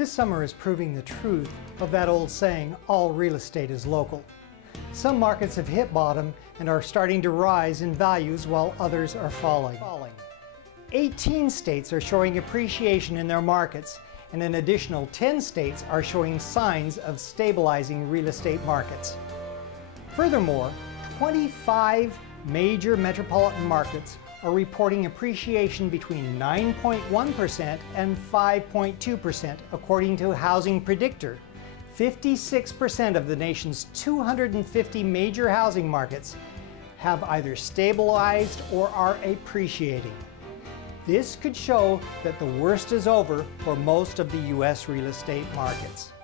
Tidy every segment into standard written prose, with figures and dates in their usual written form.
This summer is proving the truth of that old saying, all real estate is local. Some markets have hit bottom and are starting to rise in values while others are falling. 18 states are showing appreciation in their markets, and an additional 10 states are showing signs of stabilizing real estate markets. Furthermore, 25 major metropolitan markets are reporting appreciation between 9.1% and 5.2%, according to Housing Predictor. 56% of the nation's 250 major housing markets have either stabilized or are appreciating. This could show that the worst is over for most of the U.S. real estate markets.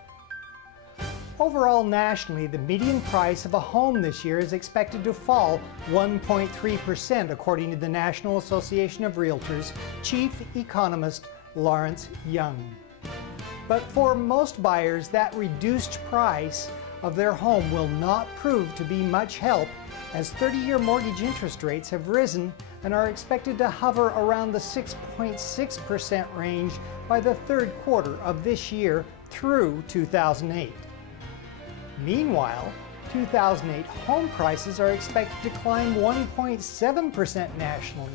Overall, nationally, the median price of a home this year is expected to fall 1.3%, according to the National Association of Realtors chief economist Lawrence Young. But for most buyers, that reduced price of their home will not prove to be much help, as 30-year mortgage interest rates have risen and are expected to hover around the 6.6% range by the third quarter of this year through 2008. Meanwhile, 2008 home prices are expected to climb 1.7% nationally,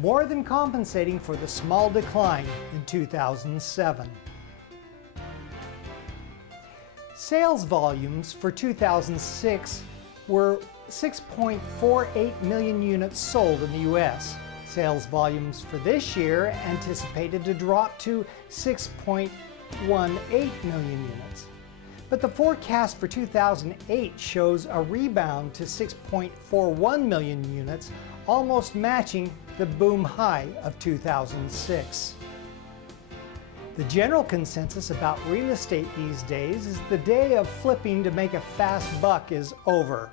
more than compensating for the small decline in 2007. Sales volumes for 2006 were 6.48 million units sold in the U.S. Sales volumes for this year anticipated to drop to 6.18 million units. But the forecast for 2008 shows a rebound to 6.41 million units, almost matching the boom high of 2006. The general consensus about real estate these days is the day of flipping to make a fast buck is over.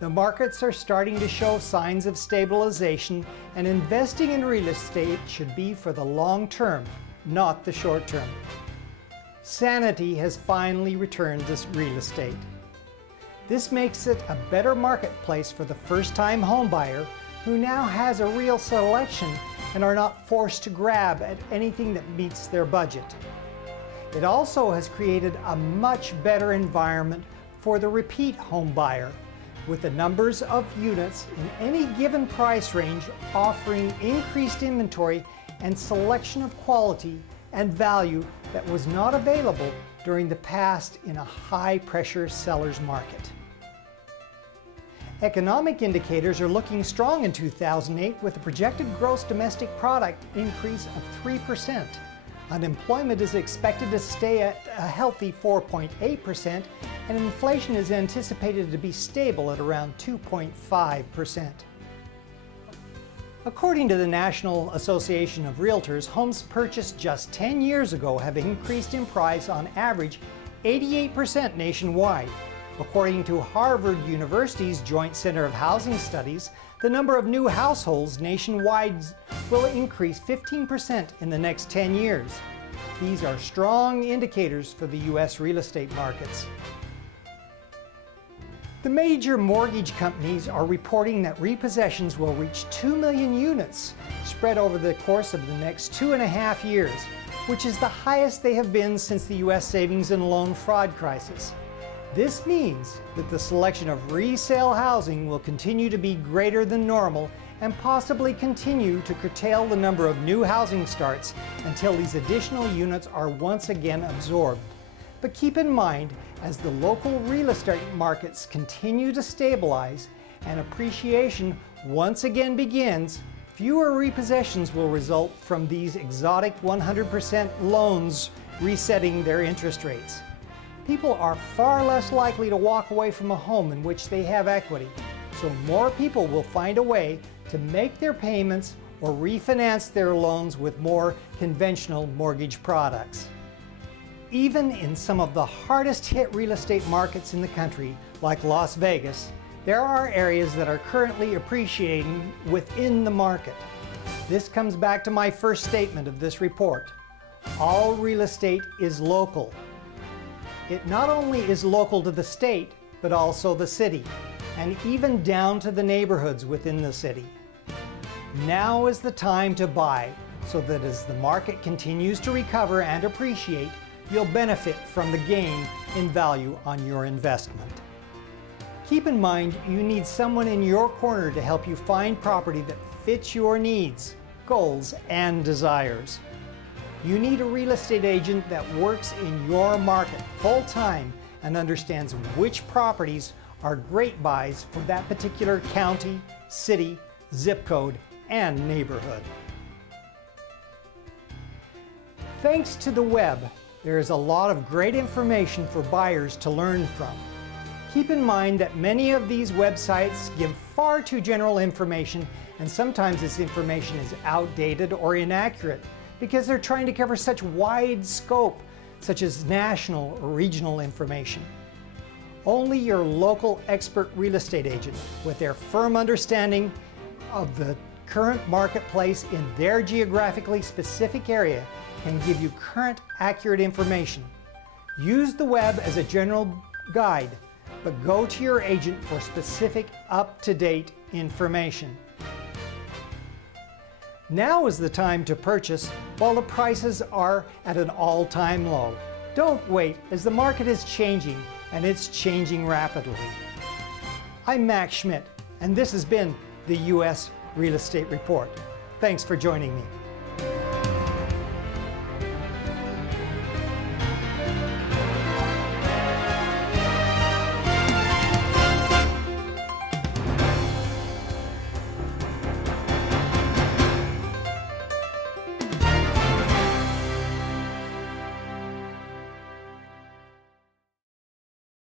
The markets are starting to show signs of stabilization, and investing in real estate should be for the long term, not the short term. Sanity has finally returned to real estate. This makes it a better marketplace for the first-time homebuyer who now has a real selection and are not forced to grab at anything that meets their budget. It also has created a much better environment for the repeat home buyer, with the numbers of units in any given price range offering increased inventory and selection of quality and value that was not available during the past in a high-pressure seller's market. Economic indicators are looking strong in 2008, with a projected gross domestic product increase of 3%. Unemployment is expected to stay at a healthy 4.8%, and inflation is anticipated to be stable at around 2.5%. According to the National Association of Realtors, homes purchased just 10 years ago have increased in price on average 88% nationwide. According to Harvard University's Joint Center of Housing Studies, the number of new households nationwide will increase 15% in the next 10 years. These are strong indicators for the U.S. real estate markets. The major mortgage companies are reporting that repossessions will reach 2 million units spread over the course of the next 2.5 years, which is the highest they have been since the U.S. savings and loan fraud crisis. This means that the selection of resale housing will continue to be greater than normal and possibly continue to curtail the number of new housing starts until these additional units are once again absorbed. But keep in mind, as the local real estate markets continue to stabilize and appreciation once again begins, fewer repossessions will result from these exotic 100% loans resetting their interest rates. People are far less likely to walk away from a home in which they have equity, so more people will find a way to make their payments or refinance their loans with more conventional mortgage products. Even in some of the hardest hit real estate markets in the country, like Las Vegas, there are areas that are currently appreciating within the market. This comes back to my first statement of this report. All real estate is local. It not only is local to the state, but also the city, and even down to the neighborhoods within the city. Now is the time to buy, so that as the market continues to recover and appreciate, you'll benefit from the gain in value on your investment. Keep in mind, you need someone in your corner to help you find property that fits your needs, goals, and desires. You need a real estate agent that works in your market full-time and understands which properties are great buys for that particular county, city, zip code, and neighborhood. Thanks to the web, there is a lot of great information for buyers to learn from. Keep in mind that many of these websites give far too general information, and sometimes this information is outdated or inaccurate because they're trying to cover such wide scope, such as national or regional information. Only your local expert real estate agent with their firm understanding of the current marketplace in their geographically specific area can give you current, accurate information. Use the web as a general guide, but go to your agent for specific, up-to-date information. Now is the time to purchase while the prices are at an all-time low. Don't wait, as the market is changing, and it's changing rapidly. I'm Max Schmidt, and this has been the U.S. Real Estate Report. Thanks for joining me.